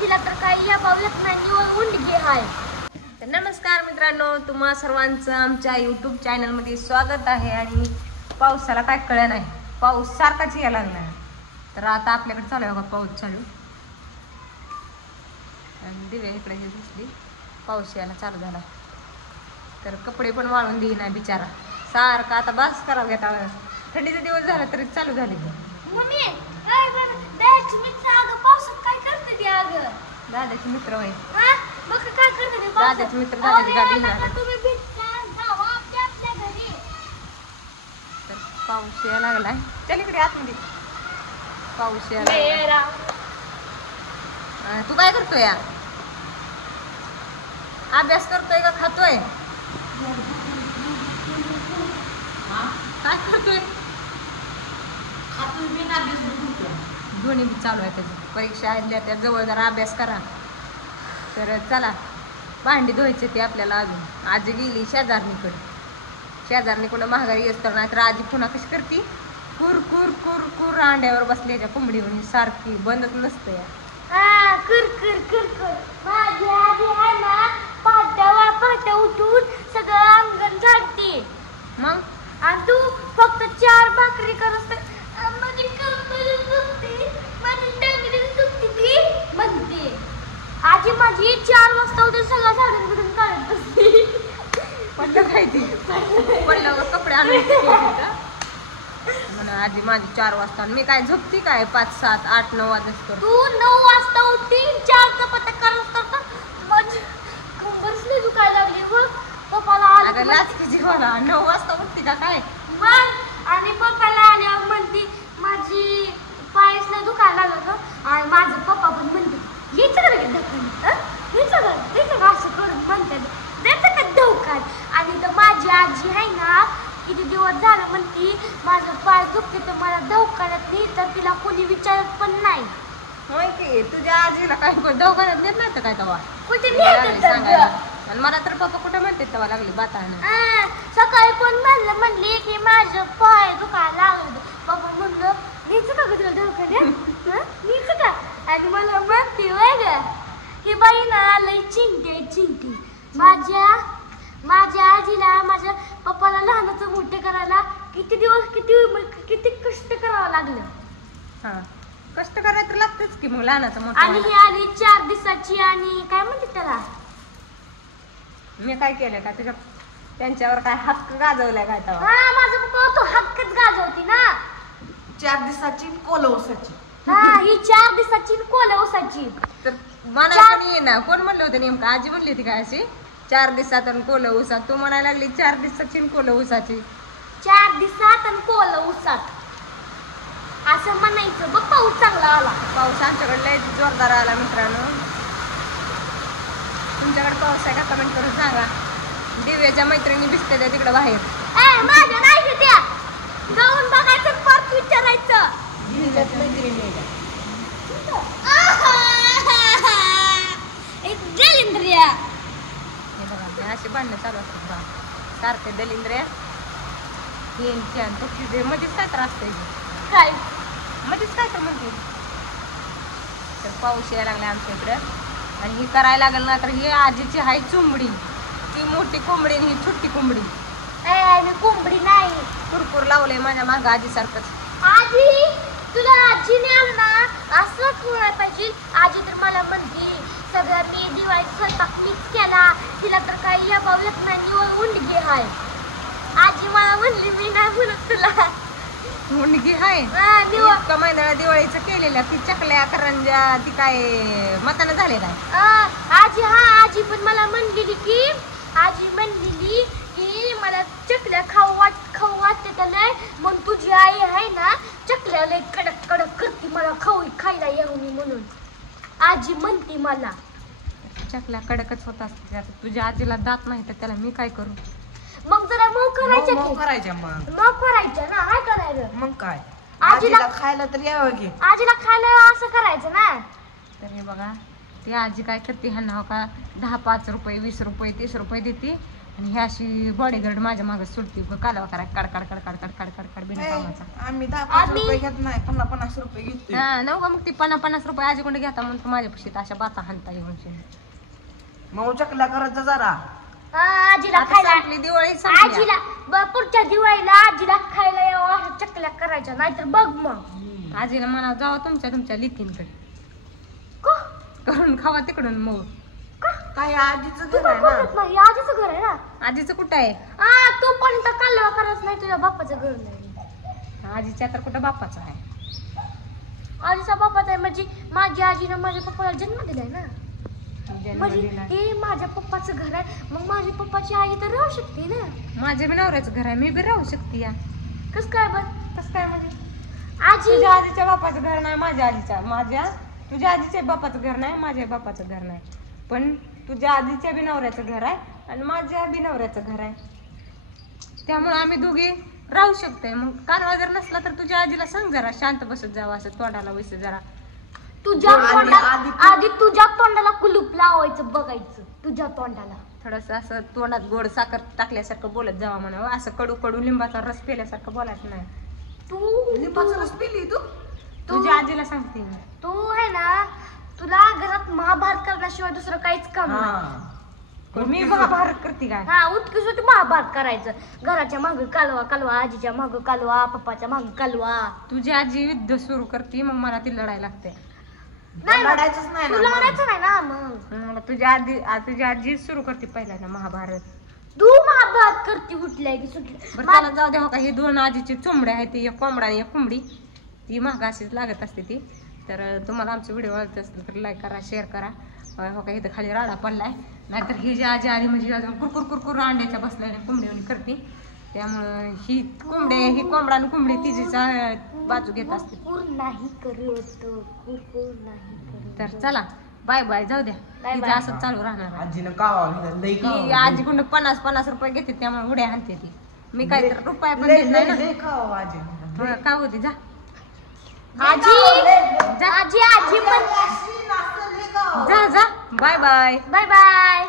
तिला तर काही या बावलत नाही उंडगी आहे. तर नमस्कार मित्रांनो, तुम्हा सर्वांचं आमच्या यूट्यूब चॅनलमध्ये स्वागत आहे. आणि पावसाला काय कळलं नाही, पाऊस सारखाच यायला लागला. तर आता आपल्याकडे चालू आहे बघा पाऊस चालू. आणि दिव्या इकडे हे दिसली, पाऊस यायला चालू झाला. तर कपडे पण वाळून देईना बिचारा, सारखा आता बास करावं घेता. थंडीचा दिवस झाला तरी चालू झाले. मम्मी दादाची मित्र अगं पावसात काय करते ती अगं? दादाचे मित्र होय, हा मग काय करते ती पावसात? दादाचे मित्र दादाची गाडी घेणार. तुम्ही भेटता जावा आपल्या घरी. तर पाऊस यायला लागलाय, चल इकडे आतमध्ये. पाऊस यायला लागलाय. तू काय करतोय? अभ्यास करतोय का खातोय? काय करतोय? दोन्ही चालू आहे त्याची. परीक्षा आहेत त्या जवळ, जरा अभ्यास करा. तर चला, भांडी धुवायचे ते आपल्याला. अजून आजी गेली शेजारणीकडे. शेजारणीकडून महागारी असतं नाही तर आजी पुन्हा कशी करते, कुर कुर कुर कुर अंड्यावर बसल्याच्या कोंबडीवर सारखी बंदच नसतं या. हा कुर कुर कुर कुर. माझी आजी आहे ना, पहाटे उठून सगळं अंगण झाडते. मग आणि तू फक्त 4 भाकरी करत माझी कंबर दुखते, माझी टांगडी दुखते ती म्हणते. आजी माझी 4 वाजता उठून सगळं झाडून बिडून काढत असते. पडलं काय ती, पडल्यावर कपडे आणून म्हणून आजी माझी 4 वाजता. मी काय झोपती काय 5, 7, 8, 9 वाजता. तू 9 वाजता उठती, 4 चपात्या करत माझी कंबरच लई दुखायला लागली. बघ पप्पाला लाचकी जीवाला 9 वाजता उठती का काय? मग आणि पप्पाला आल्यावर म्हणती माझी पायच लई दुखायला लागलं. आणि माझं पप्पा पण म्हणते यायचं का लगेच यायचं का असं करून म्हणते, द्यायचं का धोकात. आणि तर माझी आजी आहे ना, किती दिवस झालं म्हणती माझं पाय दुखते तर मला दवाखान्यात नाही, तर तिला कोणी विचारत पण नाही. होय की, तुझ्या आजीला काय दवाखान्यात नेत नाही काय तेव्हा? कुठे सांगायला. आणि मला तर पप्पा कुठे म्हणते तेव्हा लागली बाताळणं. सकाळी पण म्हणली की माझं पाय दुखायला लागलं. पप्पा म्हणलं नीच का तुला दवाखान्यात नीच का? आणि मला म्हणते होय ग ही बाई ना लई चिंटी. माझ्या आजीला माझ्या पप्पाला लहानाचं मोठे करायला किती दिवस किती कष्ट करावं लागलं. हा, कष्ट करायला तर लागतच की मग लहानाचं मोठं. आणि ही आली 4 दिवसाची. आणि काय म्हणते त्याला, मी काय केलं का तुझ्या त्यांच्यावर काय हक्क गाजवलाय काय तेव्हा? हा माझा पप्पा तो हक्कच गाजवती ना. 4 दिवसाची कोलवसाची. हा ही 4 दिवसाची कोलवसाची. तर मला पण ये ना, कोण म्हणलं होतं नेमकं? आजी म्हणली होती काय अशी 4 दिवसात आणि कोल उसात? तू म्हणायला लागली 4 दिवसाची कोल उसाची. 4 दिवसात आणि कोलवसात असं म्हणायचं. बघ पाऊस चांगला आला. पाऊस आमच्याकडे लय जोरदार आला मित्रांनो. तुमच्याकडे पाऊस आहे का कमेंट करून सांगा. दिव्याच्या मैत्रिणी भिजते त्या तिकडे बाहेर. माझ्या नाही त्या जाऊन बघायचं, परत विचारायचं. दलिंद्रिया हे बघा असे भांडणं चालू असतात बा सारखे. दलिंद्रिया हे मध्येच काय तर असतंय, काय मध्येच काय तर म्हणते. तर पाऊस यायला लागला आमच्या इकडं. आणि ही करायला लागल ना तर ही आजीची हाय चुंबडी, ती मोठी कोंबडी आणि ही छोटी कोंबडी. मी कोंबडी नाही. कुरकुर लावलंय माझ्या मागं आजीसारखंच. आजी तुला आजीने आलं ना असंच म्हणायला पाहिजे. आजी तर मला म्हणते सगळं मी दिवाळी स्वयंपाक मीच केला, तिला तर काही या बावलत नाही उंडगी आहे. आजी मला म्हणली मी नाही बोलत तुला. मुंडगी हाय का महिन्याला दिवाळीचं केलेल्या ती चकल्या करंजा ती काय मताना झाले काय? आजी पण मला म्हणलेली की मला चकल्या खाऊ वाटते त्याला. मग तुझी आई आहे ना चकल्या लय कडक करते, मला खायला येऊन म्हणून आजी म्हणते मला. चकल्या कडकच होत असते. आता तुझ्या आजीला दात नाही तर त्याला मी काय करू? मग जरा मऊ करायचं ना. काय करायचं मग काय, आजीला खायला तर यावं की. आजीला खायला असं करायचं ना. तर हे बघा ती आजी काय करते ह्यांना हो का 10, 5 रुपये, 20 रुपये, 30 रुपये देते आणि ही अशी बॉडीगार्ड माझ्या मागे सुटते कालवा करा काढ काढ काढ काढ काढ काढ काढ काढ बिना कामाचा. आम्ही 10-5 रुपये घेत नाही, 50-50 रुपये घेतो. हा नऊ का मग ती 50-50 रुपये आजीकडे घेता म्हणून तू माझ्यापाशी अशा बाता हाणता येऊन मऊ चकल्या करायचं जरा. आजीला आता खायला संपली दिवाळी संपली. आजीला पुढच्या दिवाळीला आजीला खायला यावं अशा चकल्या करायच्या नाहीतर बघ मग आजीला म्हणा जावा तुमच्या लिकींकडे का? करून खावा तिकडून मग. काय आजीचं तू घर काय आहे ना. करत नाही आजीचं घर आहे ना. आजीचं कुठं आहे? तू पण तर कालवा करत नाही तुझ्या बाप्पाचं घर नाही. आजीच्या तर कुठं बापाचं आहे. आजीचा बाप्पाचा आहे म्हणजे माझी आजीनं माझ्या पप्पाला जन्म दिलाय ना. जन्म म्हणजे दिला. हे माझ्या पप्पाचं घर आहे मग माझी पप्पाची आई तर राहू शकते ना. माझ्या बी नवऱ्याचं घर आहे मी बी राहू शकते या. कस काय बर कसं काय म्हणजे आजी तुझ्या आजीच्या बापाचं घर नाही तुझ्या आजीच्या बापाचं घर नाही माझ्या बापाचं घर नाही पण तुझ्या आजीच्या बी नवऱ्याचं घर आहे आणि माझ्या बी नवऱ्याचं घर आहे. त्यामुळे आम्ही दोघी राहू शकतोय. मग कानवा जर नसला तर तुझ्या आजीला सांग जरा शांत बसत जावं असं तोंडाला वैस जरा. तुझ्या आधी तुझ्या तोंडाला कुलूप लावायचं बघायचं तुझ्या तोंडाला. थोडस असं तोंडात गोड साखर टाकल्यासारखं बोलत जावा म्हणावं. असं कडू कडू लिंबाचा रस पेल्यासारखं बोलायचं नाही. लिंबाचा रस पिली तू? तुझ्या आजीला सांगते मी. तू आहे ना तुला घरात महाभारत करण्याशिवाय दुसरं काहीच काम नाही. मी बघा भारत करते काय. उतकीच होती महाभारत करायचं. घराच्या माग कालवा कालवा आजीच्या माग कालवा पप्पाच्या माग कालवा. तुझी आजी युद्ध सुरू करते मग मला ती लढायला लागते. नाही लढायचंच नाही तू ना मग. लढायचं नाही ना मग. तुझी आजी सुरू करते पहिल्यांदा महाभारत. तू महाभारत करते उठल्या की सुटल्या. बरं त्याला जाऊ दे. हो का हे दोन आजीचे चुंबडे आहेत एक कोंबडा आणि एक कुंबडी ती महाग अशीच लागत असते ती. तर तुम्हाला आमचे व्हिडिओ आवडत असतील तर लाईक करा शेअर करा. हो का इथं खाली राडा पडलाय नाहीतर ही जी आजी आली म्हणजे अजून कुरकुर कुरकुर अंड्याच्या बसल्याने कोंबडी करते. त्यामुळं ही कोंबडा आणि कुंबडी तिजीचा बाजू घेत असते. कुरकुर नाही करत कुरकुर नाही करत. तर चला बाय बाय जाऊ द्या. Bye तिचं bye. असंच चालू राहणार आहे. आजीनं कावा लई ती कावा. आजी कुठं 50-50 रुपये घेते त्यामुळे उड्या आणते ती. मी काय तर रुपया पण देत नाही ना. लई कावा आजी. का होती जा आजी आजी पण जा जा बाय बाय बाय बाय.